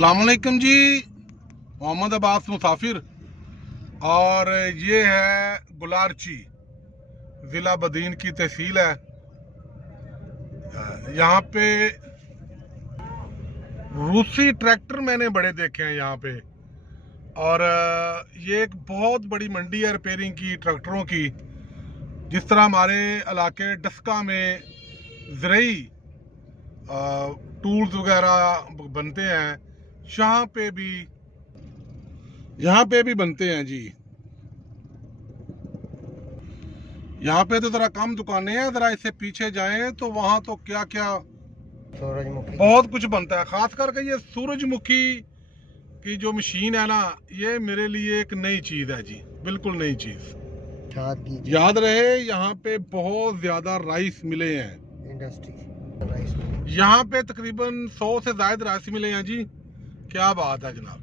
अस्सलामुअलैकुम जी। मोहम्मद अब्बास मुसाफिर और ये है गुलारची, ज़िला बदीन की तहसील है। यहाँ पे रूसी ट्रैक्टर मैंने बड़े देखे हैं यहाँ पे। और ये एक बहुत बड़ी मंडी है रिपेयरिंग की ट्रैक्टरों की। जिस तरह हमारे इलाके डस्का में ज़रई टूल्स वगैरह बनते हैं, यहाँ पे भी बनते हैं जी। यहाँ पे तो ज़रा कम दुकानें हैं, ज़रा इससे पीछे जाएं तो वहाँ तो क्या क्या सूरजमुखी बहुत कुछ बनता है। खास करके ये सूरजमुखी की जो मशीन है ना, ये मेरे लिए एक नई चीज़ है जी, बिल्कुल नई चीज़। याद रहे यहाँ पे बहुत ज़्यादा राइस मिले हैं, इंडस्ट्री राइस। यहाँ पे तकरीबन 100 से ज़ायद राइस मिले हैं जी। क्या बात है जनाब।